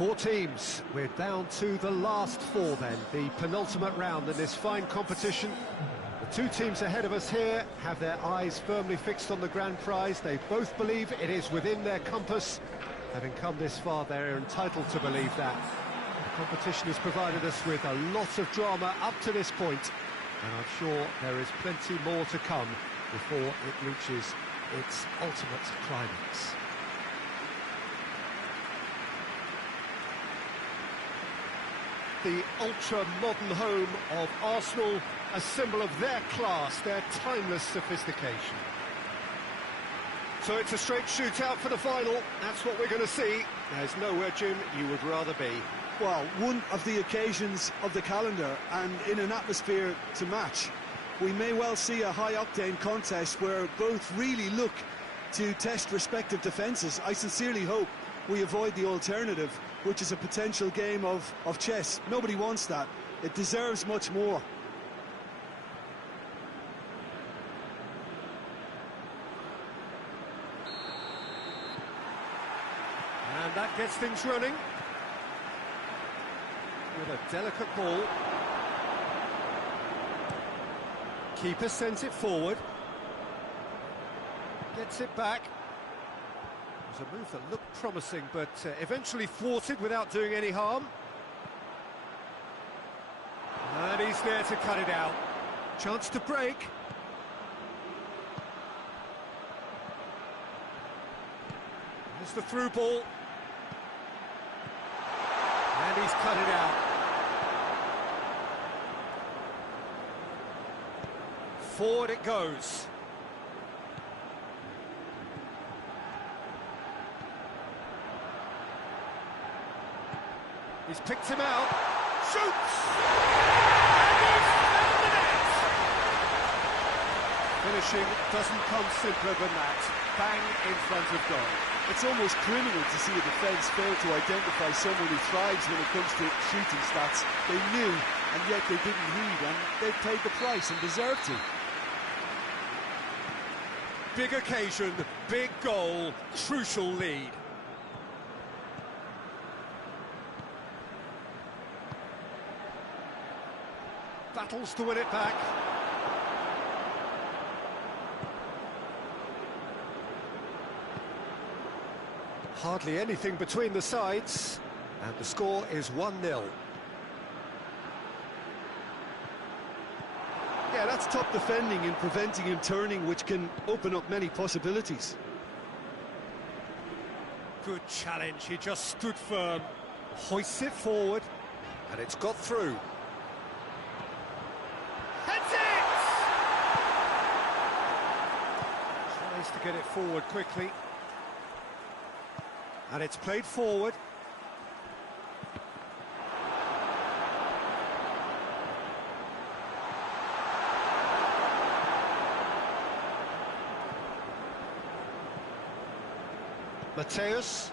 Four teams. We're down to the last four then, the penultimate round in this fine competition. The two teams ahead of us here have their eyes firmly fixed on the grand prize. They both believe it is within their compass. Having come this far, they're entitled to believe that. The competition has provided us with a lot of drama up to this point, and I'm sure there is plenty more to come before it reaches its ultimate climax. The ultra-modern home of Arsenal, a symbol of their class, their timeless sophistication. So it's a straight shootout for the final. That's what we're going to see. There's nowhere, Jim, you would rather be. Well, one of the occasions of the calendar, and in an atmosphere to match. We may well see a high-octane contest where both really look to test respective defences. I sincerely hope we avoid the alternative, which is a potential game of chess. Nobody wants that. It deserves much more. And that gets things running. With a delicate ball. Keeper sends it forward. Gets it back. It was a move that looked promising, but eventually thwarted without doing any harm. And he's there to cut it out. Chance to break. There's the through ball. And he's cut it out. Forward it goes. He's picked him out. Shoots! And he's found the net! Finishing doesn't come simpler than that. Bang in front of goal. It's almost criminal to see a defence fail to identify someone who thrives when it comes to shooting stats. They knew, and yet they didn't heed, and they paid the price and deserved to. Big occasion, big goal, crucial lead. Battles to win it back. Hardly anything between the sides, and the score is 1-0. Yeah, that's top defending and preventing him turning, which can open up many possibilities. Good challenge, he just stood firm, hoists it forward, and it's got through. Heads it! Tries to get it forward quickly. And it's played forward. Mateus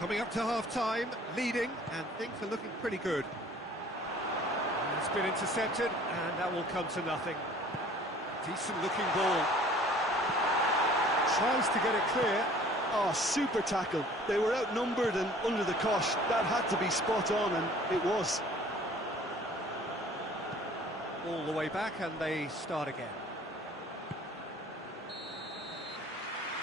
coming up to half-time, leading, and things are looking pretty good. And it's been intercepted, and that will come to nothing. Decent-looking ball. Tries to get it clear. Oh, super tackle. They were outnumbered and under the cosh. That had to be spot on, and it was. All the way back, and they start again.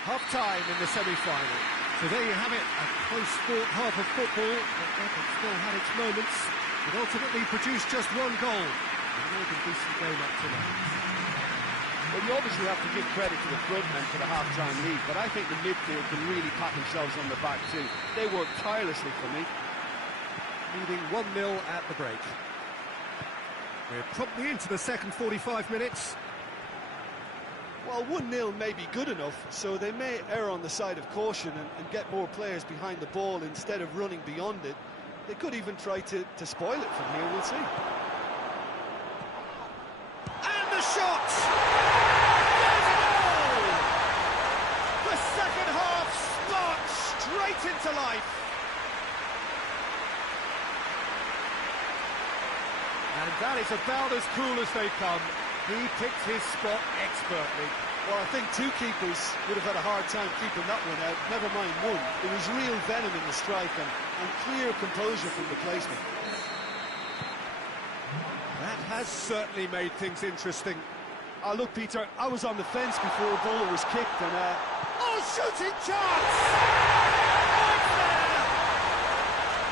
Half-time in the semi-final. So there you have it, a close-fought half of football, but it still had its moments. It ultimately produced just one goal. A more than decent game up to now. Well, you obviously have to give credit to the front men for the half-time lead, but I think the midfield can really pat themselves on the back too. They worked tirelessly for me. Leading 1-0 at the break. We're promptly into the second 45 minutes. Well, 1-0 may be good enough, so they may err on the side of caution and get more players behind the ball instead of running beyond it. They could even try to spoil it from here, we'll see. And the shot! There's a goal! The second half sparks straight into life. And that is about as cool as they come. He picked his spot expertly. Well, I think two keepers would have had a hard time keeping that one out, never mind one. There was real venom in the strike and clear composure from the placement. That has certainly made things interesting. Oh, look, Peter, I was on the fence before a ball was kicked, and oh, shooting chance! Oh, it's there!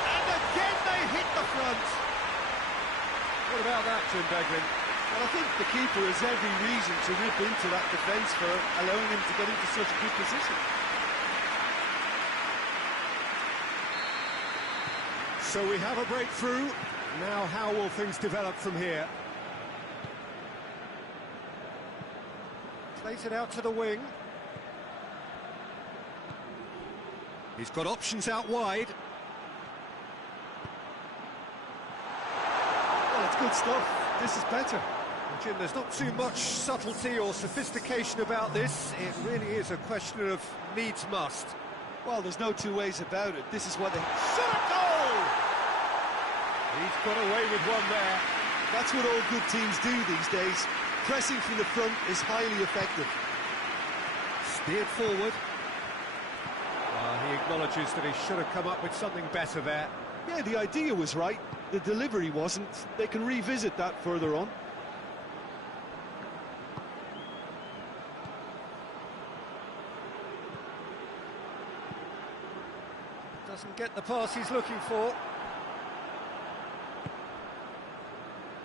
And again they hit the front. What about that, Jim Beglin? well, I think the keeper has every reason to rip into that defence for allowing him to get into such a good position. So we have a breakthrough. Now how will things develop from here? Plays it out to the wing. He's got options out wide. Well, it's good stuff. This is better. Well, Jim, there's not too much subtlety or sophistication about this. It really is a question of needs must. Well, there's no two ways about it. This is what they... Shot goal! He's got away with one there. That's what all good teams do these days. Pressing from the front is highly effective. Steered forward. He acknowledges that he should have come up with something better there. Yeah, the idea was right. The delivery wasn't. They can revisit that further on. Doesn't get the pass he's looking for.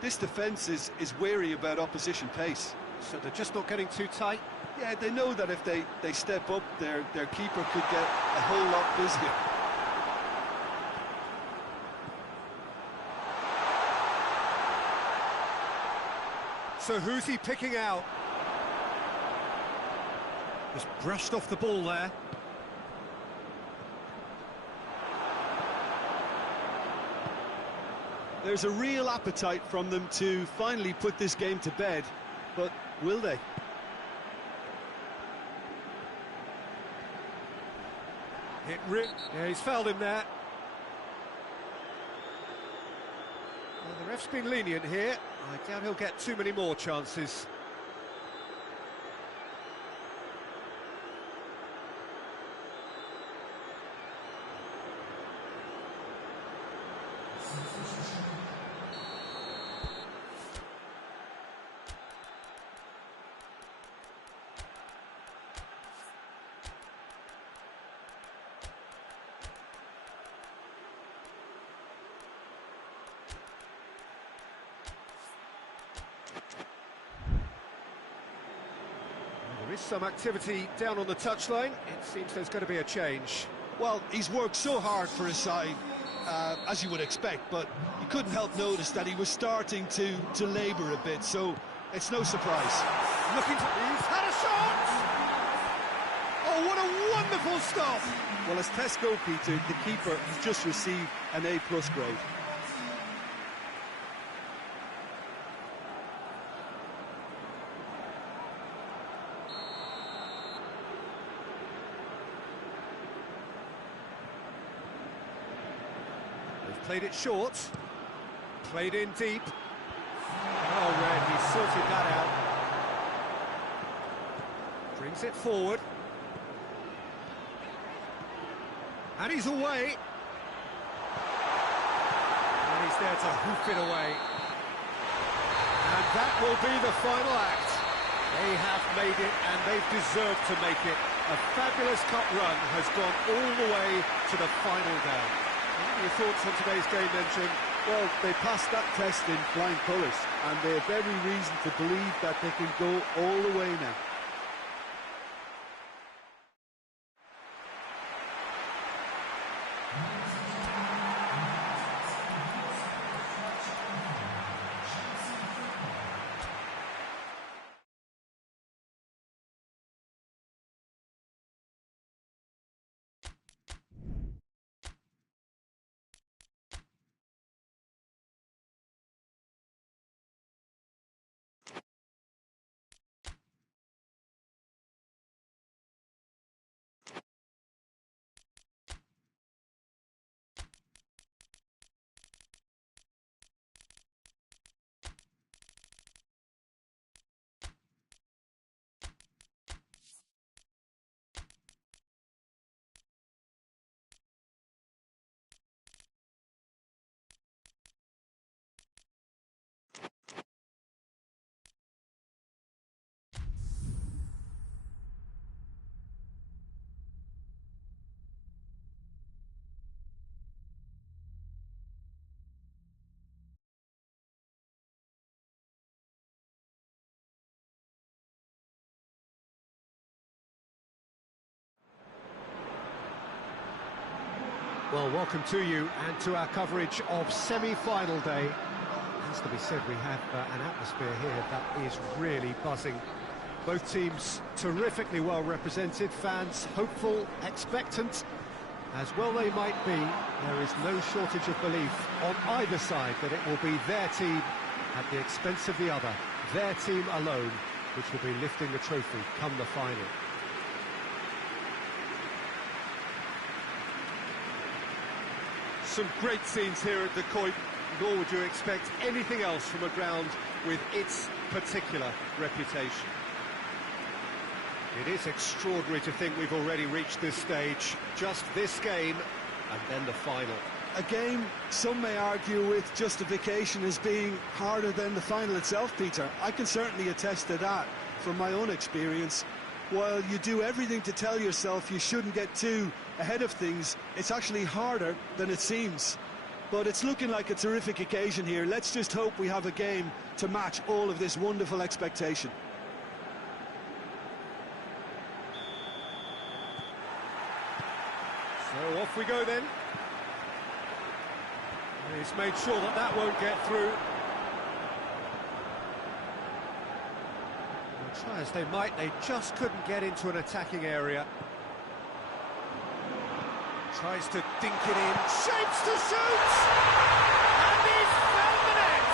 This defence is wary about opposition pace. So they're just not getting too tight. Yeah, they know that if they step up, their keeper could get a whole lot busier. So who's he picking out? Just brushed off the ball there. There's a real appetite from them to finally put this game to bed, but will they? Yeah, he's fouled him there. Well, the ref's been lenient here. I doubt he'll get too many more chances. There is some activity down on the touchline. It seems there's going to be a change. Well, he's worked so hard for his side, as you would expect, but you couldn't help notice that he was starting to labour a bit, so it's no surprise. Looking to... He's had a shot! Oh, what a wonderful stop! Well, as tests go, Peter, the keeper has just received an A+ grade. Played it short, played in deep. Oh, Red, he sorted that out. Brings it forward. And he's away. And he's there to hoof it away. And that will be the final act. They have made it, and they've deserved to make it. A fabulous cup run has gone all the way to the final down. Your thoughts on today's game then, Jim? Well, they passed that test in flying colours, and they have every reason to believe that they can go all the way now. Well, welcome to you and to our coverage of semi-final day. It has to be said, we have an atmosphere here that is really buzzing. Both teams terrifically well represented, fans hopeful, expectant. As well they might be, there is no shortage of belief on either side that it will be their team at the expense of the other, their team alone, which will be lifting the trophy come the final. Some great scenes here at the Coit, nor would you expect anything else from a ground with its particular reputation. It is extraordinary to think we've already reached this stage, just this game, and then the final. A game some may argue with justification as being harder than the final itself, Peter. I can certainly attest to that from my own experience. While you do everything to tell yourself you shouldn't get too ahead of things, it's actually harder than it seems. But it's looking like a terrific occasion here. Let's just hope we have a game to match all of this wonderful expectation. So off we go then. He's made sure that that won't get through. Try as they might, they just couldn't get into an attacking area. Tries to dink it in, shapes to shoot! And he's found the net!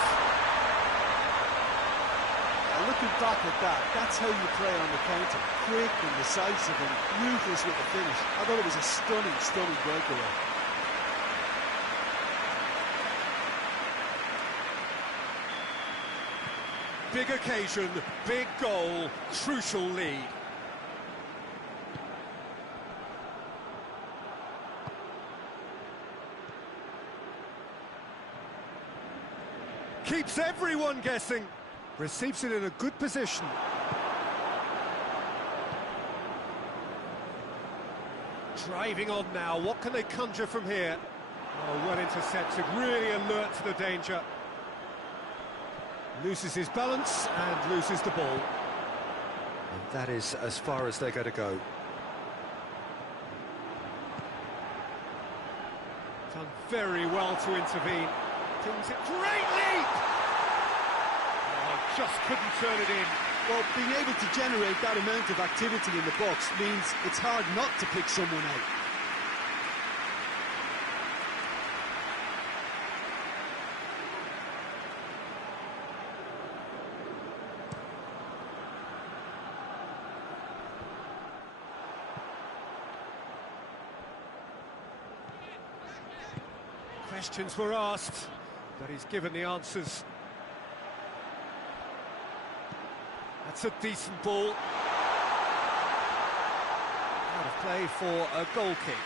Looking back at that, that's how you play on the counter. Quick and decisive and ruthless with the finish. I thought it was a stunning, stunning breakaway. Big occasion, big goal, crucial lead. Keeps everyone guessing. Receives it in a good position. Driving on now, what can they conjure from here? Oh, well intercepted, really alert to the danger. Loses his balance and loses the ball. And that is as far as they're going to go. Done very well to intervene. Brings it greatly! Oh, just couldn't turn it in. Well, being able to generate that amount of activity in the box means it's hard not to pick someone out. Questions were asked, but he's given the answers. That's a decent ball. Out of play for a goal kick.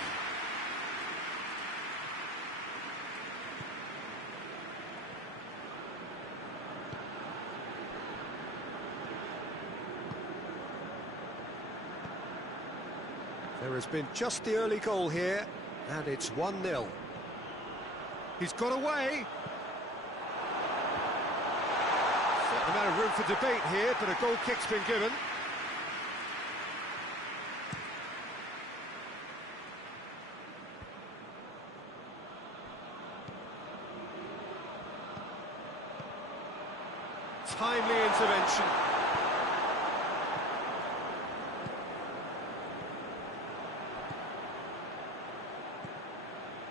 There has been just the early goal here, and it's 1-0. He's got away. Certain amount of room for debate here, but a goal kick's been given. Timely intervention.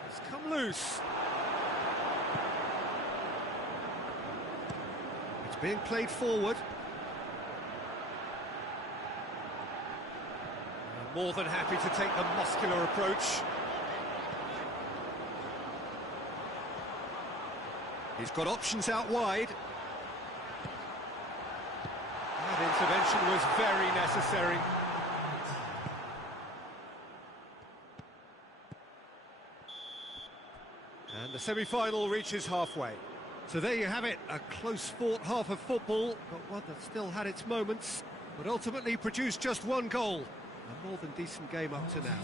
It's come loose. Being played forward. More than happy to take the muscular approach. He's got options out wide. That intervention was very necessary. And the semi-final reaches halfway. So there you have it, a close-fought half of football, but one that still had its moments, but ultimately produced just one goal. A more than decent game up to now.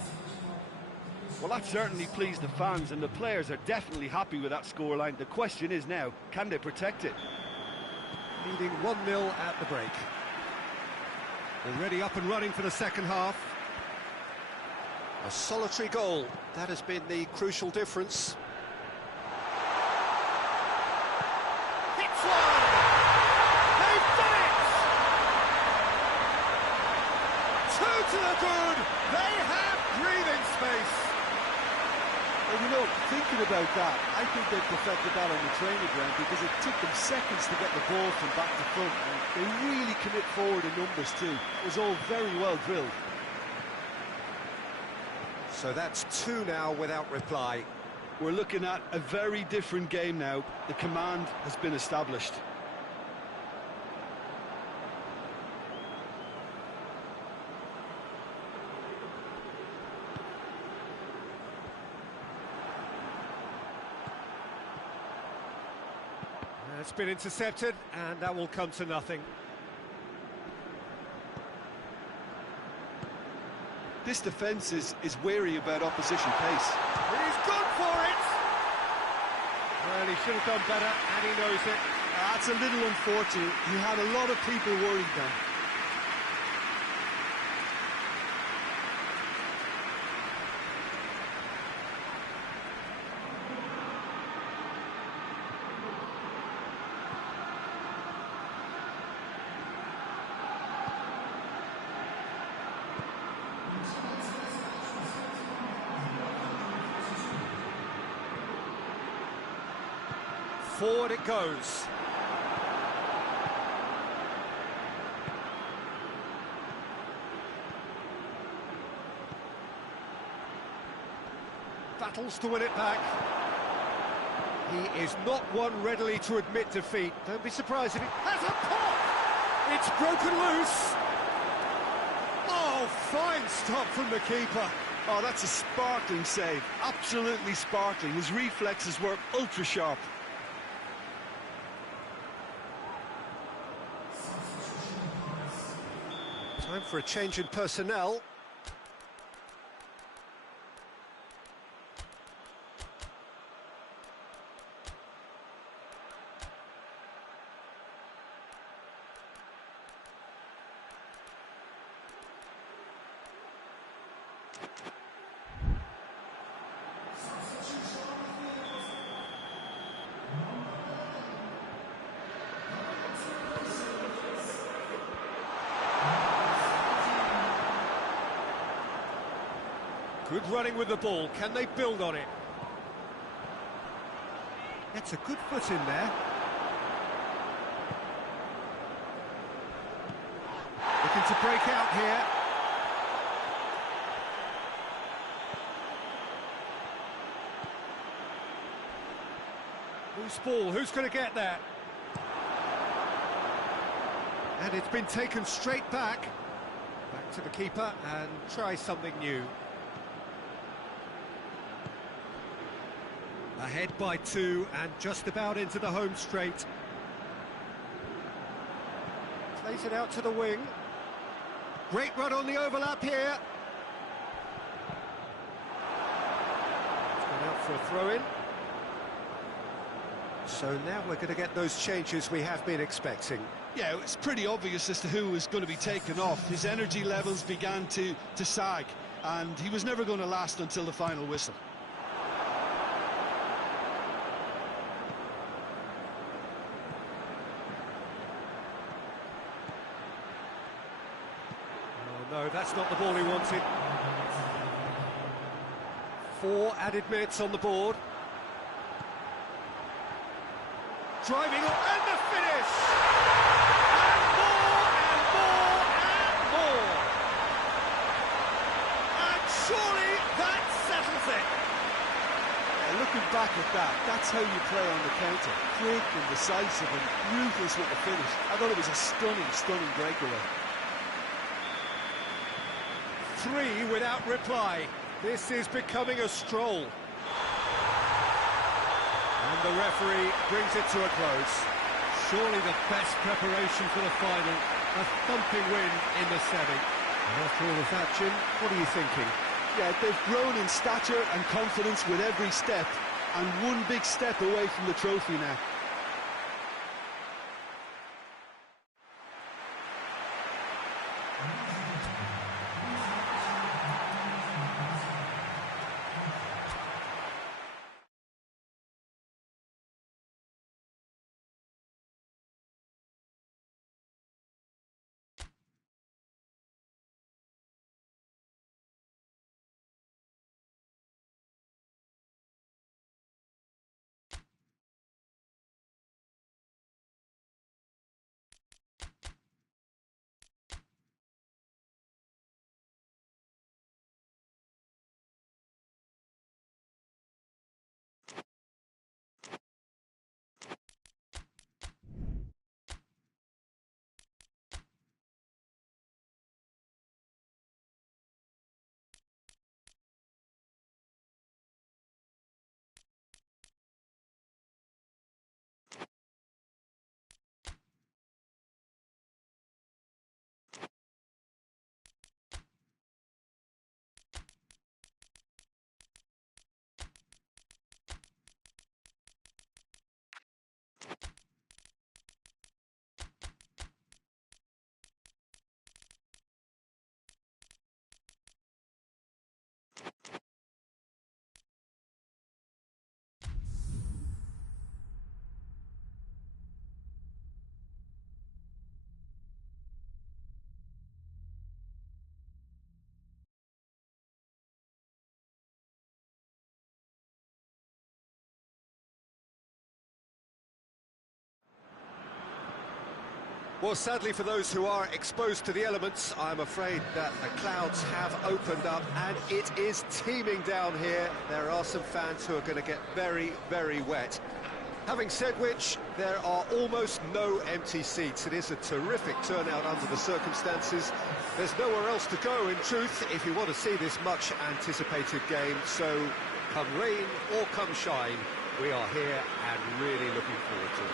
Well, that certainly pleased the fans, and the players are definitely happy with that scoreline. The question is now, can they protect it? Leading 1-0 at the break. Already up and running for the second half. A solitary goal, that has been the crucial difference. Hits one! They've done it! Two to the good! They have breathing space! Well, you know, thinking about that, I think they perfected that on the training ground because it took them seconds to get the ball from back to front. And they really commit forward in numbers too. It was all very well drilled. So that's two now without reply. We're looking at a very different game now. The command has been established. It's been intercepted, and that will come to nothing. This defence is wary about opposition pace. He's gone for it! Well, he should have done better, and he knows it. That's a little unfortunate. He had a lot of people worried then. Forward it goes. Battles to win it back. He is not one readily to admit defeat. Don't be surprised if he has a pop! It's broken loose! Oh, fine stop from the keeper. Oh, that's a sparkling save. Absolutely sparkling. His reflexes were ultra sharp. Time for a change in personnel. Good running with the ball. Can they build on it? That's a good foot in there. Looking to break out here. Loose ball. Who's going to get that? And it's been taken straight back. Back to the keeper and try something new. Ahead by two and just about into the home straight. Plays it out to the wing. Great run on the overlap here. It's gone out for a throw-in. So now we're going to get those changes we have been expecting. Yeah, it's pretty obvious as to who was going to be taken off. His energy levels began to sag, and he was never going to last until the final whistle. No, that's not the ball he wanted. 4 added minutes on the board. Driving up, and the finish! And more, and more, and more! And surely that settles it! Yeah, looking back at that, that's how you play on the counter. Quick and decisive and ruthless with the finish. I thought it was a stunning, stunning breakaway. 3 without reply. This is becoming a stroll. And the referee brings it to a close. Surely the best preparation for the final. A thumping win in the semi. And after all of that, Jim, what are you thinking? Yeah, they've grown in stature and confidence with every step, and one big step away from the trophy now. Well, sadly for those who are exposed to the elements, I'm afraid that the clouds have opened up and it is teeming down here. There are some fans who are going to get very, very wet. Having said which, there are almost no empty seats. It is a terrific turnout under the circumstances. There's nowhere else to go, in truth, if you want to see this much-anticipated game. So, come rain or come shine, we are here and really looking forward to it.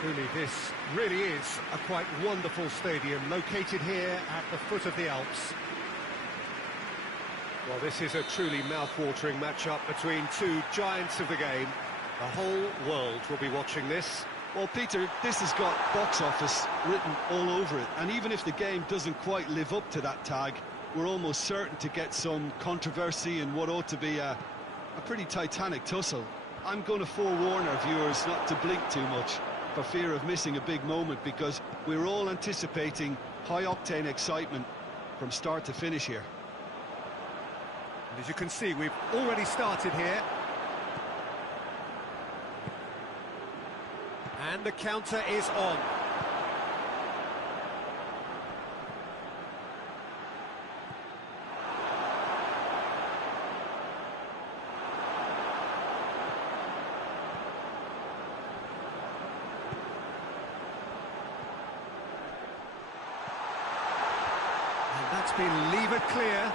Truly, this really is a quite wonderful stadium, located here at the foot of the Alps. Well, this is a truly mouth-watering matchup between two giants of the game. The whole world will be watching this. Well, Peter, this has got box office written all over it, and even if the game doesn't quite live up to that tag, we're almost certain to get some controversy in what ought to be a pretty titanic tussle. I'm going to forewarn our viewers not to blink too much for fear of missing a big moment, because we're all anticipating high-octane excitement from start to finish here. And as you can see, we've already started here. And the counter is on. And that's been levered clear.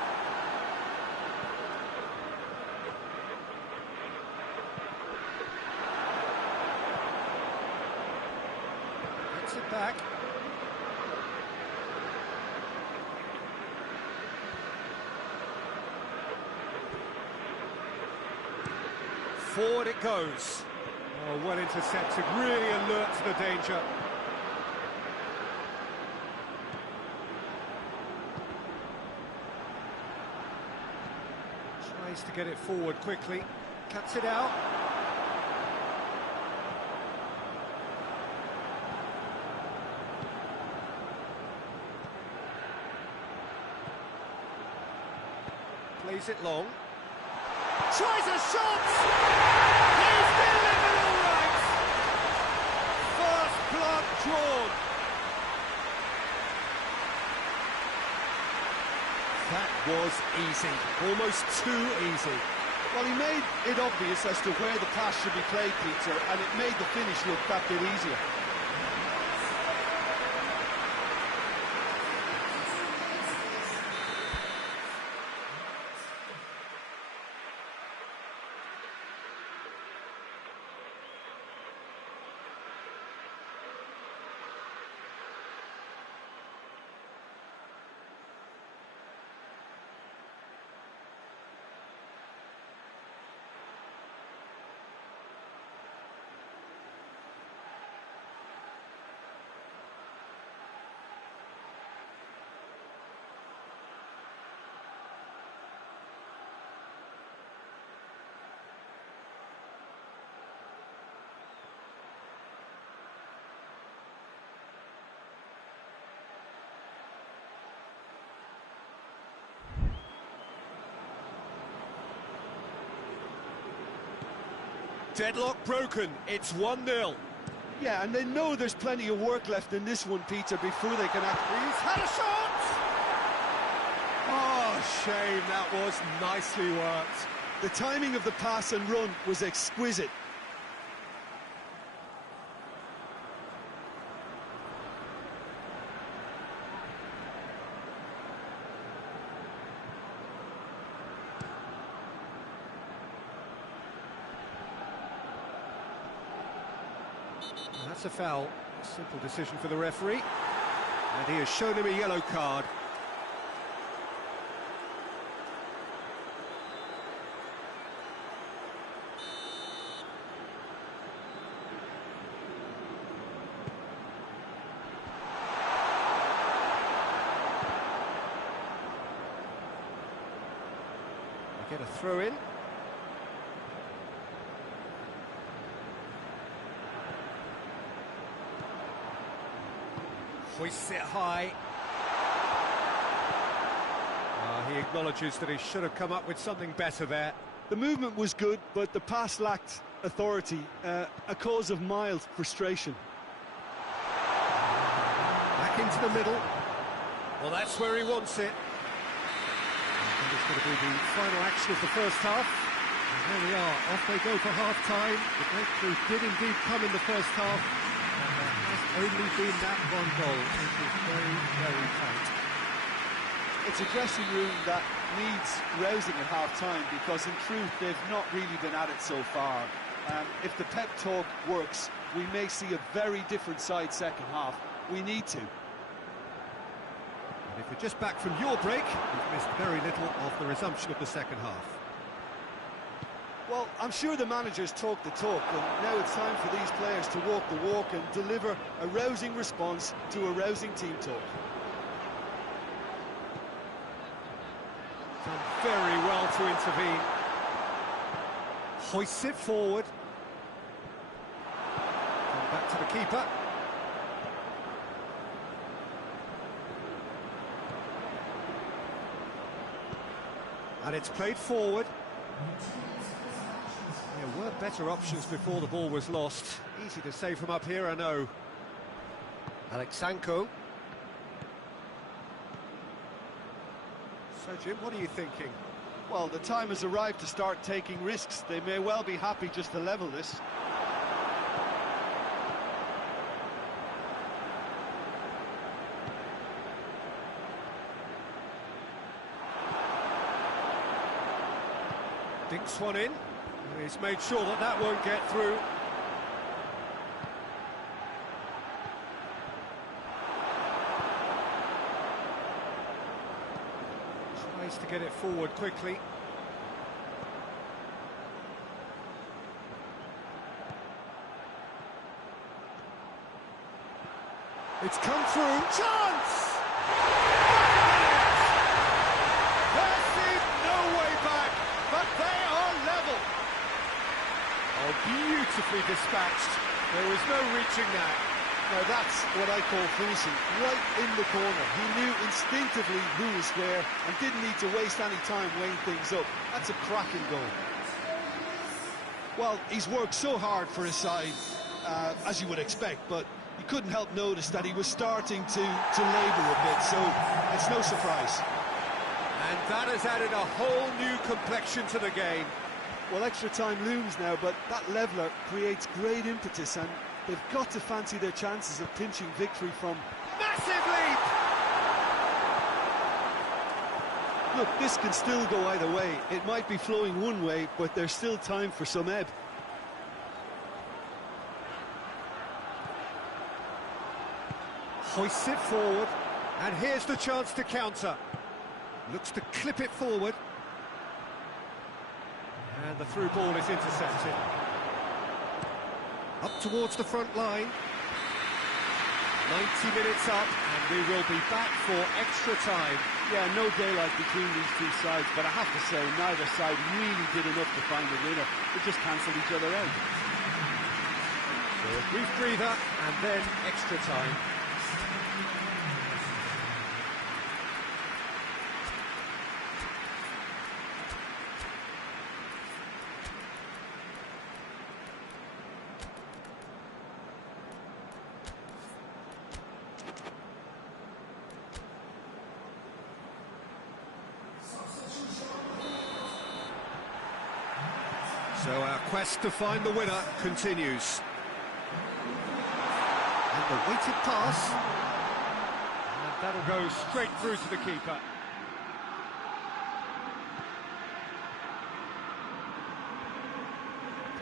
It back. Forward it goes. Oh, well intercepted, really alert to the danger. Tries to get it forward quickly, cuts it out. Plays it long. Tries a shot! He's delivered all right! First blood drawn. That was easy, almost too easy. Well, he made it obvious as to where the pass should be played, Peter, and it made the finish look that bit easier. Deadlock broken, it's 1-0. Yeah, and they know there's plenty of work left in this one, Peter, before they can act. He's had a shot! Oh, shame, that was nicely worked. The timing of the pass and run was exquisite. That's a foul. A simple decision for the referee. And he has shown him a yellow card. They get a throw in. Hoists it high. He acknowledges that he should have come up with something better there. The movement was good, but the pass lacked authority, a cause of mild frustration. into the middle. Well, that's where he wants it. And it's going to be the final action of the first half. And there we are, off they go for half-time. The breakthrough did indeed come in the first half, and there has only been that one goal. It is very, very tight. It's a dressing room that needs rousing at half-time, because in truth they've not really been at it so far. If the pep talk works, we may see a very different side second half. We need to. And if you're just back from your break, you've missed very little of the resumption of the second half. Well, I'm sure the managers talk the talk, and now it's time for these players to walk the walk and deliver a rousing response to a rousing team talk. Done very well to intervene. Hoists it forward. Come back to the keeper. And it's played forward. There were better options before the ball was lost. Easy to say from up here, I know. Alexanko. So, Jim, what are you thinking? Well, the time has arrived to start taking risks. They may well be happy just to level this. Dinks one in. He's made sure that that won't get through. Tries to get it forward quickly. It's come through. Chance! There seems no way back, but they are level. Oh, beautifully dispatched. There was no reaching that. Now that's what I call finishing, right in the corner. He knew instinctively who was there and didn't need to waste any time weighing things up. That's a cracking goal. Well, he's worked so hard for his side, as you would expect, but you couldn't help notice that he was starting to labour a bit, so it's no surprise. And that has added a whole new complexion to the game. Well, extra time looms now, but that leveller creates great impetus, and they've got to fancy their chances of pinching victory from... Massive leap! Look, this can still go either way. It might be flowing one way, but there's still time for some ebb. Hoists it forward, and here's the chance to counter. Looks to clip it forward. And the through ball is intercepted. Up towards the front line. 90 minutes up, and we will be back for extra time. Yeah, no daylight between these two sides, but I have to say, neither side really did enough to find a winner. They just cancelled each other out. So a brief breather, and then extra time. So our quest to find the winner continues. And the weighted pass. And that'll go straight through to the keeper.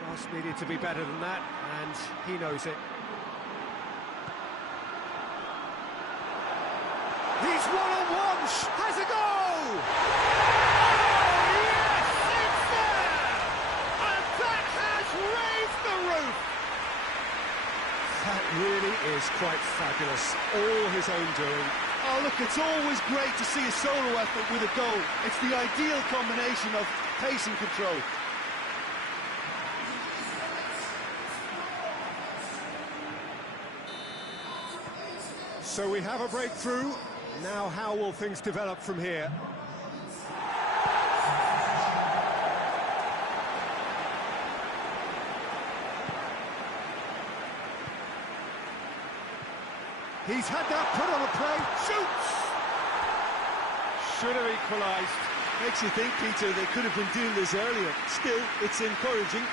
Pass needed to be better than that, and he knows it. He's one-on-one, has a goal! That really is quite fabulous, all his own doing. Oh, look, it's always great to see a solo effort with a goal. It's the ideal combination of pace and control. So we have a breakthrough. Now how will things develop from here? He's had that put on a play. Shoots! Should have equalised. Makes you think, Peter, they could have been doing this earlier. Still, it's encouraging.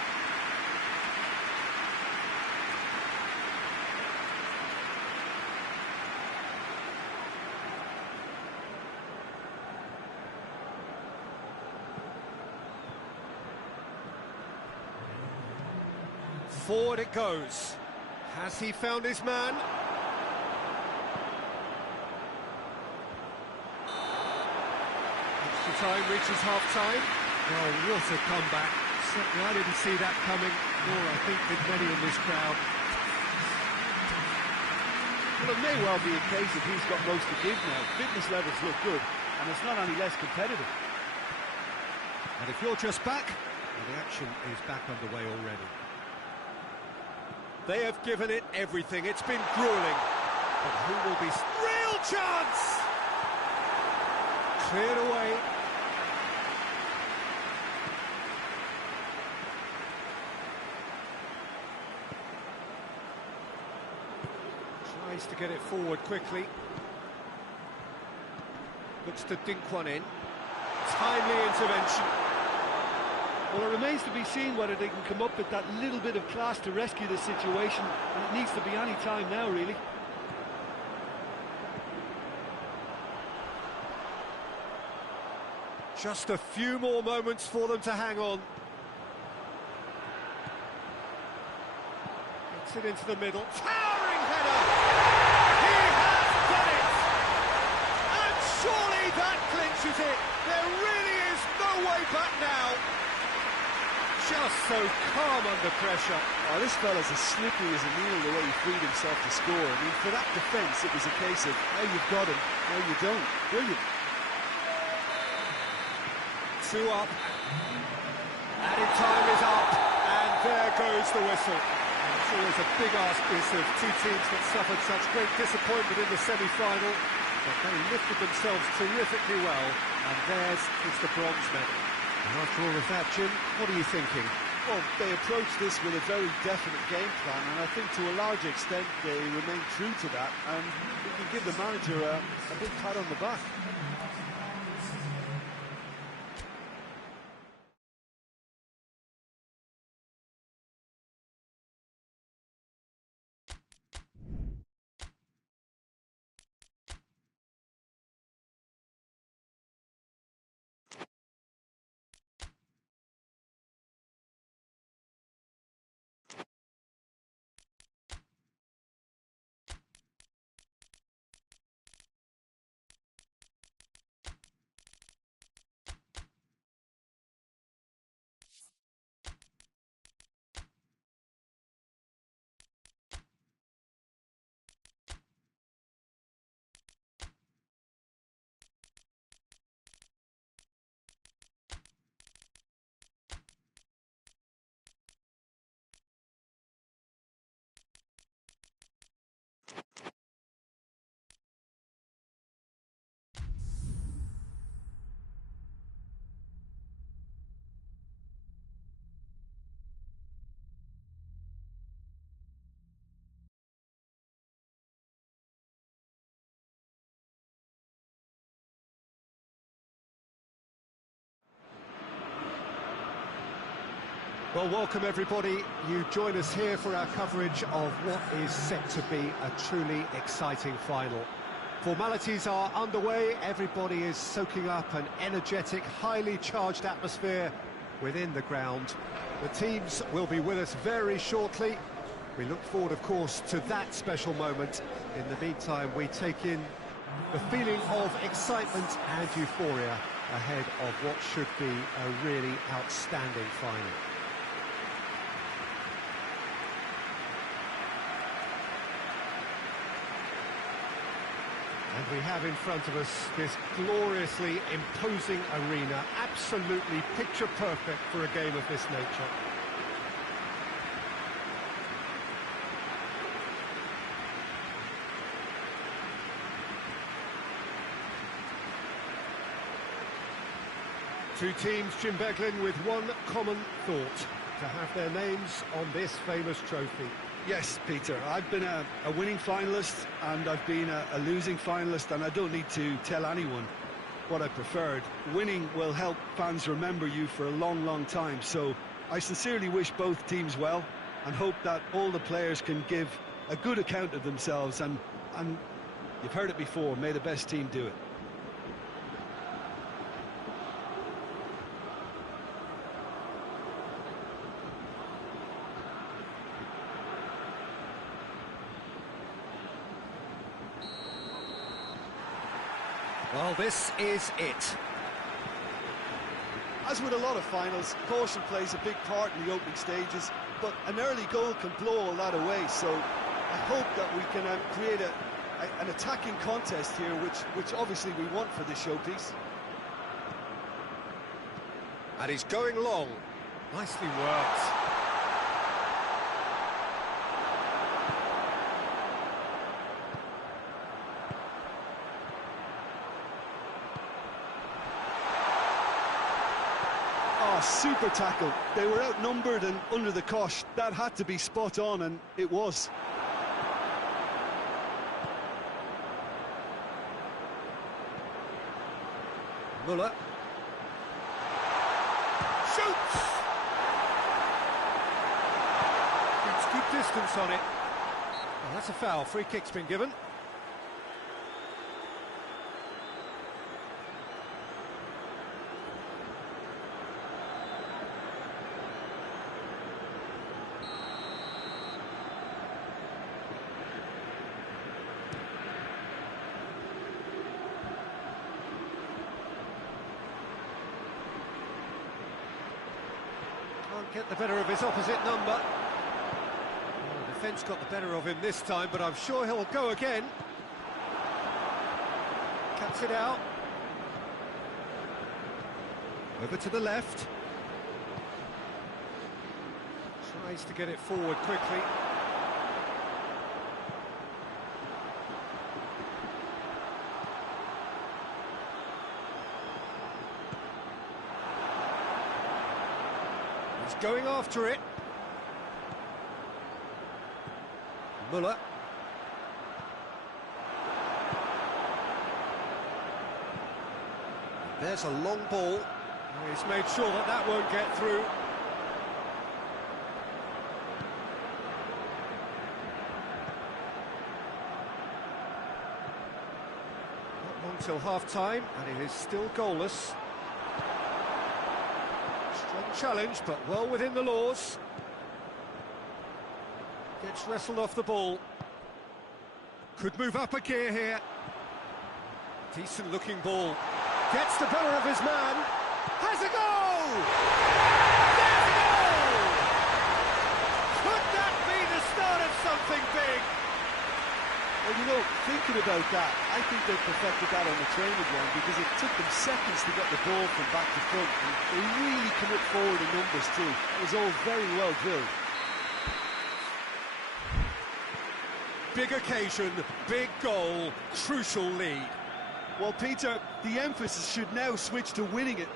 Forward it goes. Has he found his man? Extra time reaches half-time. Oh, what a comeback. Certainly I didn't see that coming, nor I think did many in this crowd. Well, it may well be a case that he's got most to give now. Fitness levels look good, and it's not any less competitive. And if you're just back, well, the action is back underway already. They have given it everything. It's been gruelling. But who will be... Real chance! Cleared away. Tries to get it forward quickly. Looks to dink one in. Timely intervention. Well, it remains to be seen whether they can come up with that little bit of class to rescue the situation, and it needs to be any time now, really. Just a few more moments for them to hang on. Gets it into the middle. Towering header! He has done it! And surely that clinches it! There really is no way back now! Just so calm under pressure. Oh, this fella's as slippery as a needle the way he freed himself to score. I mean, for that defence, it was a case of, now you've got him, now you don't. Brilliant. 2 up. Added time is up. And there goes the whistle. It's always a big ask, this, of two teams that suffered such great disappointment in the semi-final. But they lifted themselves terrifically well. And theirs is the bronze medal. And after all of that, Jim, what are you thinking? Well, they approached this with a very definite game plan, and I think to a large extent they remain true to that, and we can give the manager a big pat on the back. Well, welcome everybody. You join us here for our coverage of what is set to be a truly exciting final. Formalities are underway. Everybody is soaking up an energetic, highly charged atmosphere within the ground. The teams will be with us very shortly. We look forward, of course, to that special moment. In the meantime, we take in the feeling of excitement and euphoria ahead of what should be a really outstanding final. And we have in front of us this gloriously imposing arena, absolutely picture perfect for a game of this nature. Two teams, Jim Beglin, with one common thought: to have their names on this famous trophy. Yes, Peter, I've been a winning finalist and I've been a losing finalist, and I don't need to tell anyone what I preferred. Winning will help fans remember you for a long, long time, so I sincerely wish both teams well and hope that all the players can give a good account of themselves, and you've heard it before, may the best team do it. Well, this is it. As with a lot of finals, caution plays a big part in the opening stages, but an early goal can blow all that away, so I hope that we can create an attacking contest here, which obviously we want for this showpiece. And he's going long. Nicely worked. Oh, super tackle. They were outnumbered and under the cosh. That had to be spot on, and it was. Muller. Shoots! Gets good distance on it. Well, that's a foul. Free kick's been given. Can't get the better of his opposite number. Well, the defence got the better of him this time, but I'm sure he'll go again. Cuts it out. Over to the left. Tries to get it forward quickly. He's going after it. Muller. There's a long ball. He's made sure that that won't get through. Not long till half-time, and it is still goalless. Strong challenge, but well within the laws. Gets wrestled off the ball. Could move up a gear here. Decent looking ball. Gets the better of his man. Has a goal! There's a goal! Could that be the start of something big? Well, you know, thinking about that, I think they perfected that on the training ground, because it took them seconds to get the ball from back to front, and they really commit forward in numbers too. It was all very well drilled. Big occasion, big goal, crucial lead. Well, Peter, the emphasis should now switch to winning it.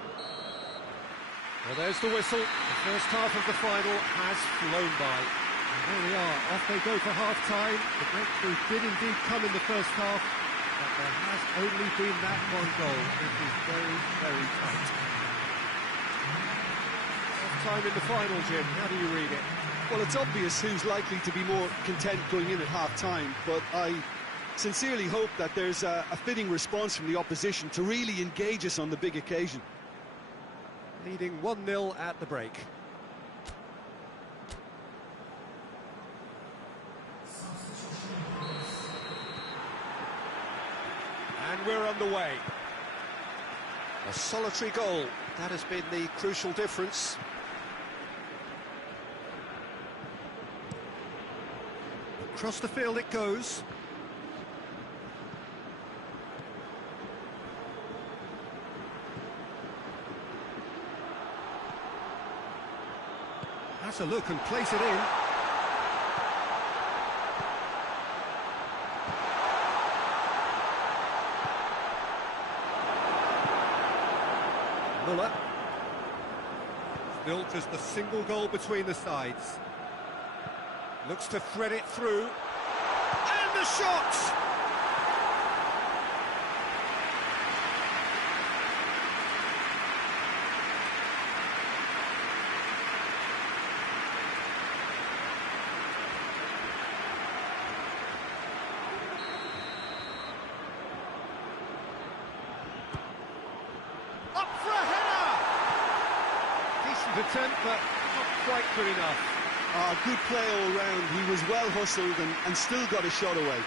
Well, there's the whistle. The first half of the final has flown by. And there we are, off they go for half-time. The breakthrough did indeed come in the first half, but there has only been that one goal. It is very, very tight. Half-time in the final, Jim. How do you read it? Well, it's obvious who's likely to be more content going in at half-time, but I sincerely hope that there's a fitting response from the opposition to really engage us on the big occasion. Leading 1-0 at the break. And we're underway. A solitary goal. That has been the crucial difference. Across the field it goes. That's a look and place it in. Muller. Still just a single goal between the sides. Looks to thread it through. And the shot! Up for a header! Decent attempt, but not quite good enough. Good play all round. He was well hustled and still got a shot away.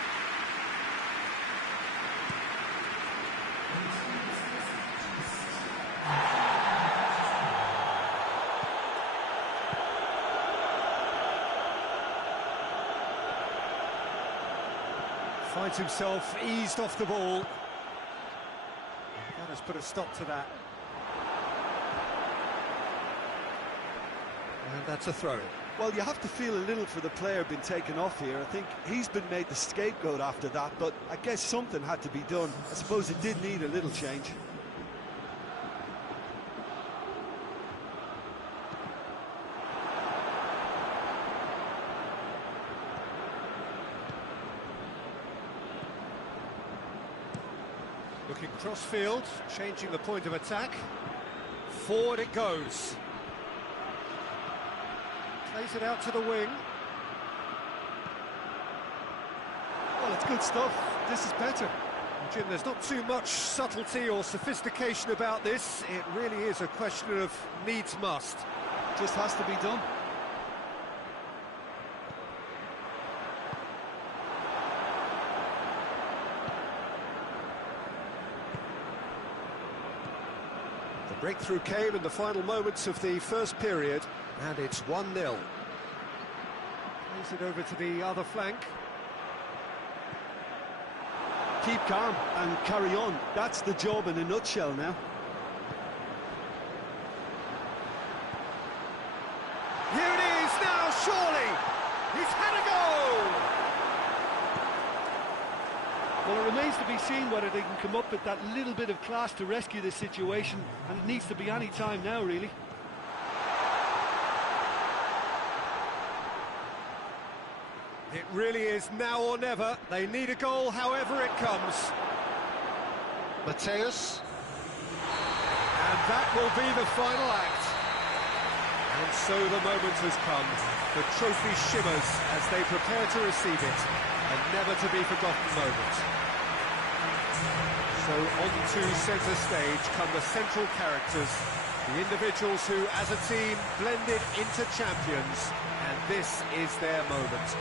Finds himself eased off the ball. That has put a stop to that. And that's a throw-in. Well, you have to feel a little for the player being taken off here. I think he's been made the scapegoat after that, but I guess something had to be done. I suppose it did need a little change. Looking cross-field, changing the point of attack. Forward it goes. Plays it out to the wing. Well, it's good stuff. This is better. Jim, there's not too much subtlety or sophistication about this. It really is a question of needs must. Just has to be done. The breakthrough came in the final moments of the first period, and it's 1-0. Plays it over to the other flank. Keep calm and carry on. That's the job in a nutshell now. Here it is now, surely! He's had a goal! Well, it remains to be seen whether they can come up with that little bit of class to rescue this situation, and it needs to be any time now, really. It really is now or never. They need a goal however it comes. Mateus. And that will be the final act. And so the moment has come. The trophy shimmers as they prepare to receive it. A never-to-be-forgotten moment. So on to centre stage come the central characters, the individuals who, as a team, blended into champions. And this is their moment.